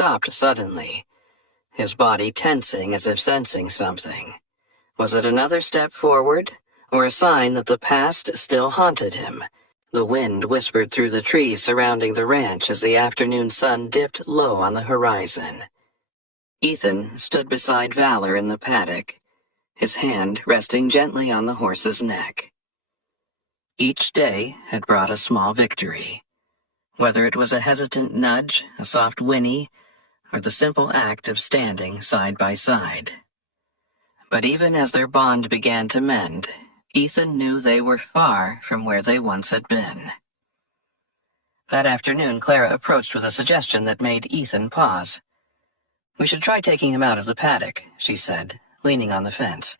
stopped suddenly, his body tensing as if sensing something. Was it another step forward, or a sign that the past still haunted him? The wind whispered through the trees surrounding the ranch as the afternoon sun dipped low on the horizon. Ethan stood beside Valor in the paddock, his hand resting gently on the horse's neck. Each day had brought a small victory. Whether it was a hesitant nudge, a soft whinny, or the simple act of standing side by side. But even as their bond began to mend, Ethan knew they were far from where they once had been. That afternoon, Clara approached with a suggestion that made Ethan pause. "We should try taking him out of the paddock," she said, leaning on the fence.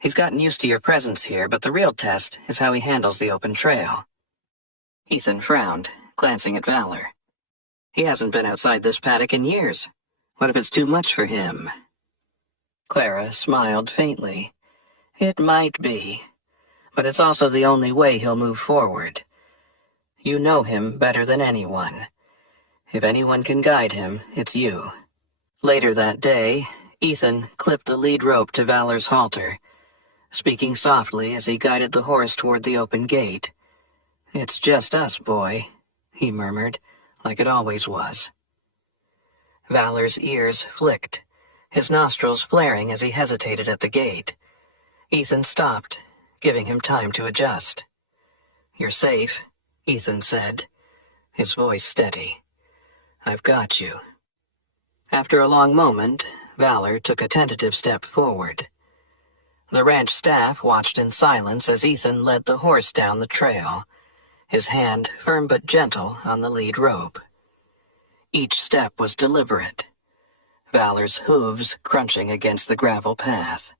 "He's gotten used to your presence here, but the real test is how he handles the open trail." Ethan frowned, glancing at Valor. "He hasn't been outside this paddock in years. What if it's too much for him?" Clara smiled faintly. "It might be, but it's also the only way he'll move forward. You know him better than anyone. If anyone can guide him, it's you." Later that day, Ethan clipped the lead rope to Valor's halter, speaking softly as he guided the horse toward the open gate. "It's just us, boy," he murmured, like it always was. Valor's ears flicked, his nostrils flaring as he hesitated at the gate. Ethan stopped, giving him time to adjust. "You're safe," Ethan said, his voice steady. "I've got you." After a long moment, Valor took a tentative step forward. The ranch staff watched in silence as Ethan led the horse down the trail, his hand firm but gentle on the lead rope. Each step was deliberate, Valor's hooves crunching against the gravel path.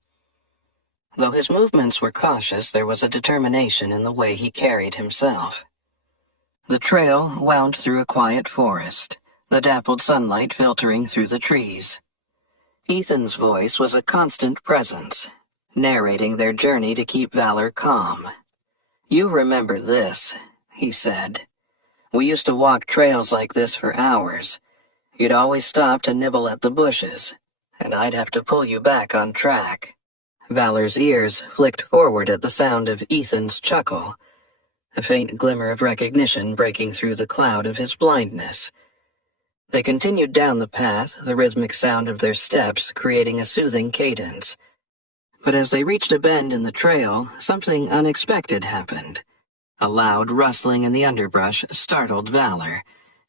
Though his movements were cautious, there was a determination in the way he carried himself. The trail wound through a quiet forest, the dappled sunlight filtering through the trees. Ethan's voice was a constant presence, narrating their journey to keep Valor calm. "You remember this," he said. "We used to walk trails like this for hours. You'd always stop to nibble at the bushes, and I'd have to pull you back on track." Valor's ears flicked forward at the sound of Ethan's chuckle, a faint glimmer of recognition breaking through the cloud of his blindness. They continued down the path, the rhythmic sound of their steps creating a soothing cadence. But as they reached a bend in the trail, something unexpected happened. A loud rustling in the underbrush startled Valor,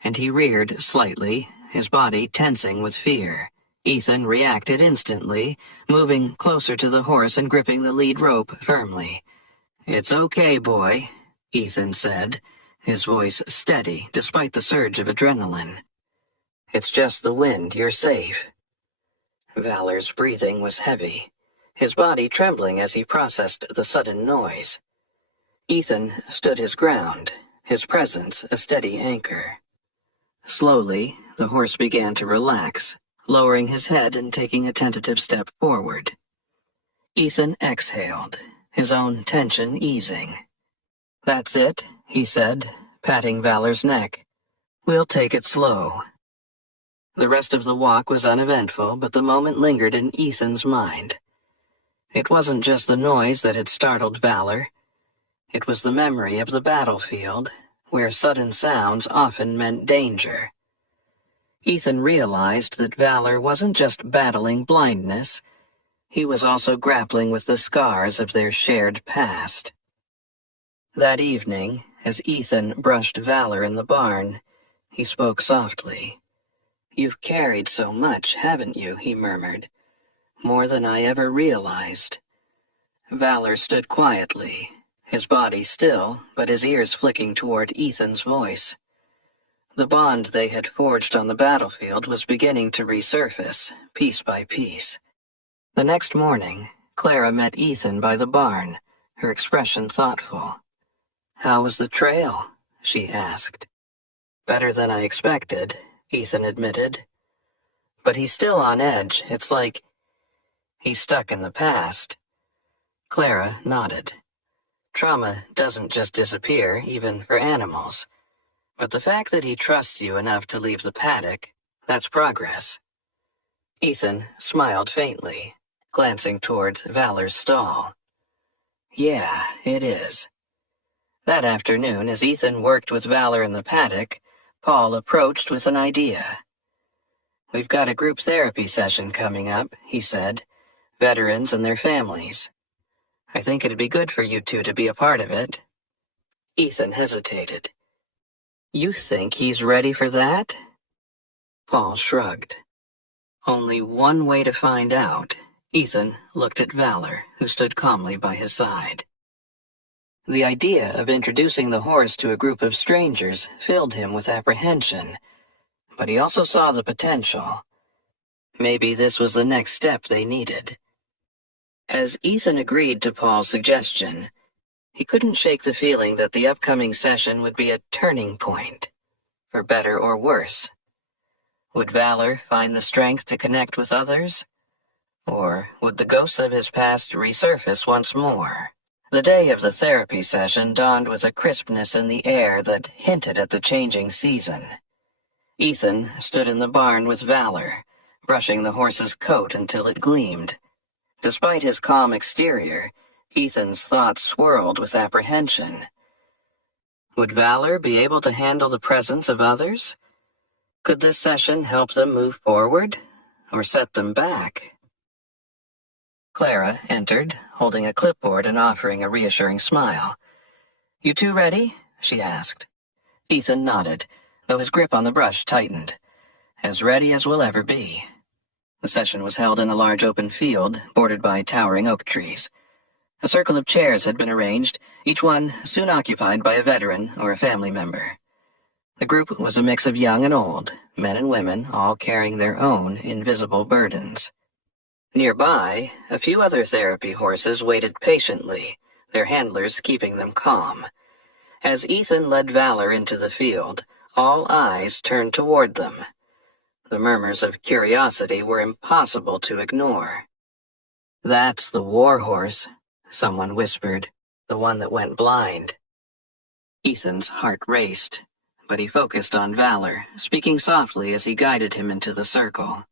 and he reared slightly, his body tensing with fear. Ethan reacted instantly, moving closer to the horse and gripping the lead rope firmly. "It's okay, boy," Ethan said, his voice steady despite the surge of adrenaline. "It's just the wind, you're safe." Valor's breathing was heavy, his body trembling as he processed the sudden noise. Ethan stood his ground, his presence a steady anchor. Slowly, the horse began to relax, lowering his head and taking a tentative step forward. Ethan exhaled, his own tension easing. "That's it," he said, patting Valor's neck. "We'll take it slow." The rest of the walk was uneventful, but the moment lingered in Ethan's mind. It wasn't just the noise that had startled Valor. It was the memory of the battlefield, where sudden sounds often meant danger. Ethan realized that Valor wasn't just battling blindness, he was also grappling with the scars of their shared past. That evening, as Ethan brushed Valor in the barn, he spoke softly. "You've carried so much, haven't you?" he murmured. "More than I ever realized." Valor stood quietly, his body still, but his ears flicking toward Ethan's voice. The bond they had forged on the battlefield was beginning to resurface, piece by piece. The next morning, Clara met Ethan by the barn, her expression thoughtful. "How was the trail?" she asked. "Better than I expected," Ethan admitted. "But he's still on edge. It's like he's stuck in the past." Clara nodded. "Trauma doesn't just disappear, even for animals. But the fact that he trusts you enough to leave the paddock, That's progress. Ethan smiled faintly, glancing toward Valor's stall. Yeah, it is. That afternoon, as Ethan worked with Valor in the paddock, Paul approached with an idea. We've got a group therapy session coming up, he said. Veterans and their families. I think it'd be good for you two to be a part of it. Ethan hesitated. You think he's ready for that? Paul shrugged. Only one way to find out. Ethan looked at Valor, who stood calmly by his side. The idea of introducing the horse to a group of strangers filled him with apprehension, but he also saw the potential. Maybe this was the next step they needed. As Ethan agreed to Paul's suggestion, he couldn't shake the feeling that the upcoming session would be a turning point, for better or worse. Would Valor find the strength to connect with others? Or would the ghosts of his past resurface once more? The day of the therapy session dawned with a crispness in the air that hinted at the changing season. Ethan stood in the barn with Valor, brushing the horse's coat until it gleamed. Despite his calm exterior, Ethan's thoughts swirled with apprehension. Would Valor be able to handle the presence of others? Could this session help them move forward, or set them back? Clara entered, holding a clipboard and offering a reassuring smile. You two ready? She asked. Ethan nodded, though his grip on the brush tightened. As ready as we'll ever be. The session was held in a large open field, bordered by towering oak trees. A circle of chairs had been arranged, each one soon occupied by a veteran or a family member. The group was a mix of young and old, men and women, all carrying their own invisible burdens. Nearby, a few other therapy horses waited patiently, their handlers keeping them calm. As Ethan led Valor into the field, all eyes turned toward them. The murmurs of curiosity were impossible to ignore. That's the warhorse, someone whispered, the one that went blind. Ethan's heart raced, but he focused on Valor, speaking softly as he guided him into the circle.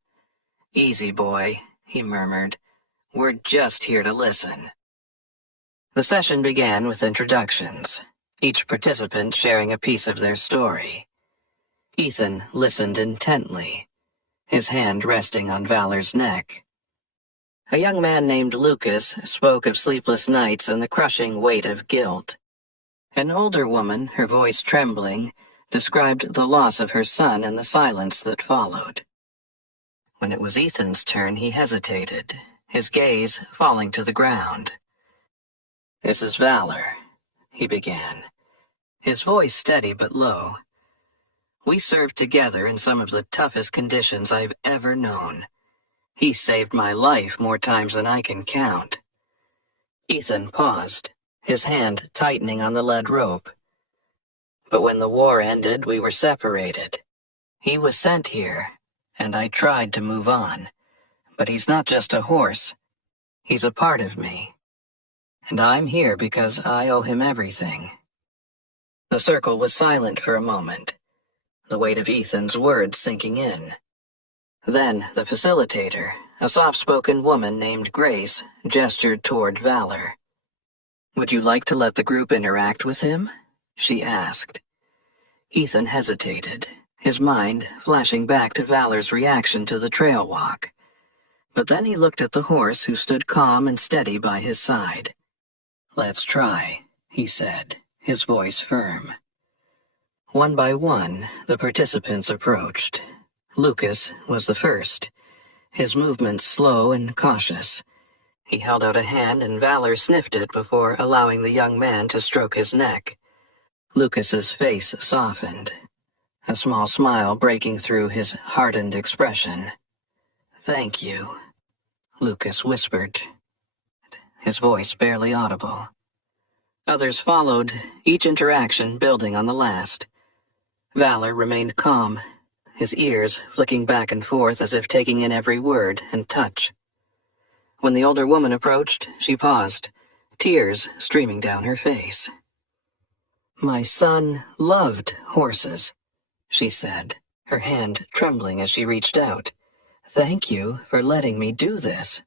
Easy, boy, he murmured. We're just here to listen. The session began with introductions, each participant sharing a piece of their story. Ethan listened intently, his hand resting on Valor's neck. A young man named Lucas spoke of sleepless nights and the crushing weight of guilt. An older woman, her voice trembling, described the loss of her son and the silence that followed. When it was Ethan's turn, he hesitated, his gaze falling to the ground. This is Valor, he began, his voice steady but low. We served together in some of the toughest conditions I've ever known. He saved my life more times than I can count. Ethan paused, his hand tightening on the lead rope. But when the war ended, we were separated. He was sent here, and I tried to move on. But he's not just a horse. He's a part of me. And I'm here because I owe him everything. The circle was silent for a moment, the weight of Ethan's words sinking in. Then the facilitator, a soft-spoken woman named Grace, gestured toward Valor. Would you like to let the group interact with him? She asked. Ethan hesitated, his mind flashing back to Valor's reaction to the trail walk. But then he looked at the horse who stood calm and steady by his side. Let's try, he said, his voice firm. One by one, the participants approached. Lucas was the first, his movements slow and cautious. He held out a hand and Valor sniffed it before allowing the young man to stroke his neck. Lucas's face softened, a small smile breaking through his hardened expression. Thank you, Lucas whispered, his voice barely audible. Others followed, each interaction building on the last. Valor remained calm, his ears flicking back and forth as if taking in every word and touch. When the older woman approached, she paused, tears streaming down her face. My son loved horses, she said, her hand trembling as she reached out. "Thank you for letting me do this."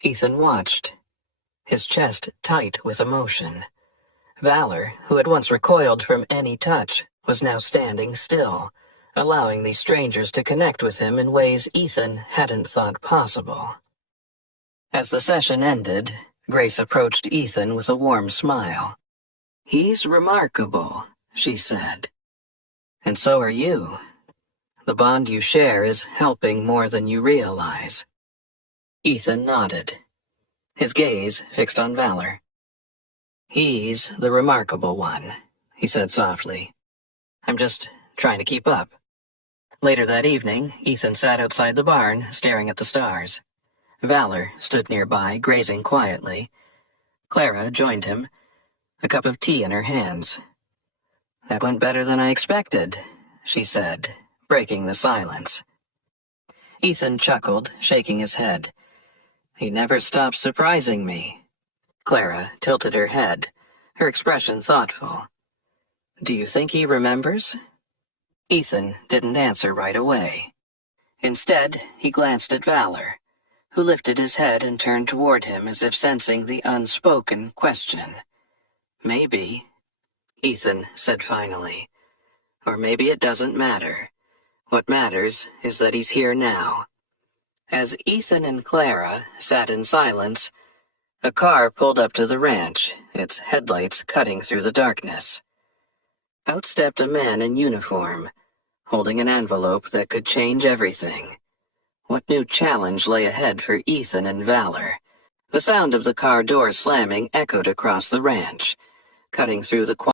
Ethan watched, his chest tight with emotion. Valor, who had once recoiled from any touch, was now standing still, allowing these strangers to connect with him in ways Ethan hadn't thought possible. As the session ended, Grace approached Ethan with a warm smile. "He's remarkable," she said. "And so are you. The bond you share is helping more than you realize." Ethan nodded, his gaze fixed on Valor. "He's the remarkable one," he said softly. "I'm just trying to keep up." Later that evening, Ethan sat outside the barn, staring at the stars. Valor stood nearby, grazing quietly. Clara joined him, a cup of tea in her hands. "That went better than I expected," she said, breaking the silence. Ethan chuckled, shaking his head. "He never stops surprising me." Clara tilted her head, her expression thoughtful. "Do you think he remembers?" Ethan didn't answer right away. Instead, he glanced at Valor, who lifted his head and turned toward him as if sensing the unspoken question. "Maybe," Ethan said finally. "Or maybe it doesn't matter. What matters is that he's here now." As Ethan and Clara sat in silence, a car pulled up to the ranch, its headlights cutting through the darkness. Out stepped a man in uniform, holding an envelope that could change everything. What new challenge lay ahead for Ethan and Valor? The sound of the car door slamming echoed across the ranch, cutting through the quiet